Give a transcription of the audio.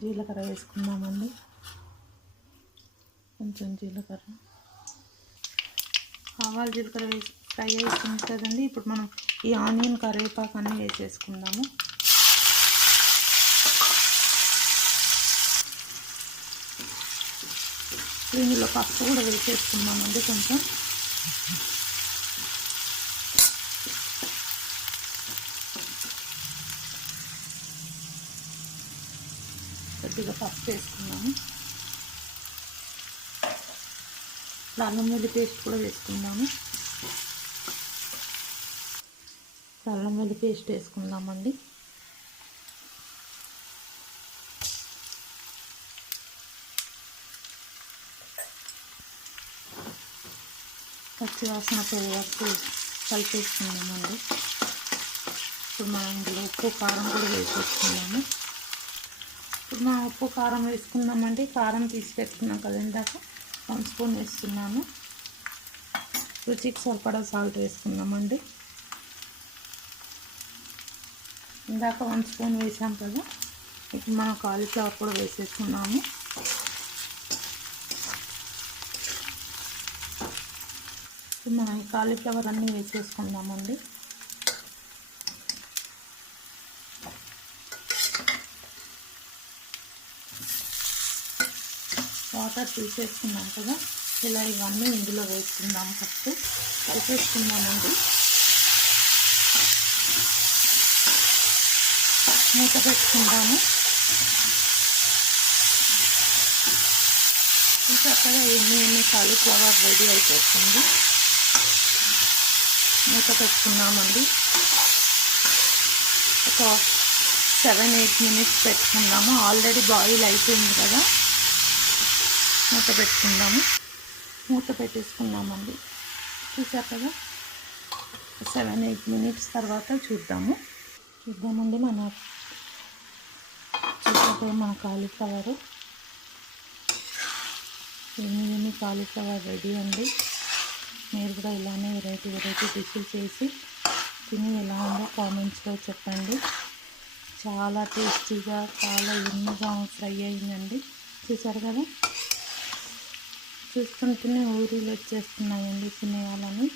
జీలకర్ర వేసుకుందామండి. కొంచెం జీలకర్ర, ఆవాలు జీలకర్ర వేసి ఫ్రై అవుతుంది కదండి. ఇప్పుడు మనం ఈ ఆనియన్, కరివేపాకు అన్నీ వేసేసుకుందాము. దీనిలో పసుపు కూడా వేసేసుకుందామండి. కొంచెం కొద్దిగా పసుపు వేసుకున్నాము. అల్లం వెల్లుల్లి పేస్ట్ కూడా వేసుకుందాము. అల్లం వెల్లుల్లి పేస్ట్ వేసుకుందామండి. పచ్చి వాసన పోయే వరకు కలిపేసుకుందామండి. ఇప్పుడు మనం ఇందులో ఉప్పు కారం కూడా వేసేసుకుందాము. ఇప్పుడు మనం ఉప్పు కారం వేసుకుందామండి. కారం తీసి పెట్టుకున్నాం కదా ఇందాక, 1 స్పూన్ వేస్తున్నాను. రుచికి సరిపడా సాల్ట్ వేసుకుందామండి. ఇందాక 1 స్పూన్ వేసాం కదా, ఇప్పుడు మనం కాలీఫ్లవర్ కూడా వేసేసుకున్నాము. ఇప్పుడు మనం ఈ కాలీఫ్లవర్ అన్నీ వేసేసుకుందామండి. వాటర్ తీసేసుకున్నాం కదా, ఇలా ఇవన్నీ ఇందులో వేసుకుందాం. ఫస్ట్ కలిపేసుకుందామండి. మూత పెట్టుకుందాము. చక్కగా ఎన్ని కాలీఫ్లవర్ రెడీ అయిపోతుంది. మూత పెట్టుకున్నామండి. ఒక 7-8 మినిట్స్ పెట్టుకుందాము. ఆల్రెడీ బాయిల్ అయిపోయింది కదా. మూత పెట్టుకుందాము. మూత పెట్టేసుకున్నామండి. చూసారు కదా, 7-8 మినిట్స్ తర్వాత చూద్దామండి. మన కాలీఫ్లవర్ ఎన్ని కాలీఫ్లవర్ రెడీ అండి. మీరు కూడా ఇలానే వెరైటీ డిష్లు చేసి తిని ఎలా ఉందో కామెంట్స్లో చెప్పండి. చాలా టేస్టీగా, చాలా ఎన్నిగా ఫ్రై అయిందండి. చూసారు కదా, చూస్తుంటేనే ఊరిలో వచ్చేస్తున్నాయండి తినేయాలని.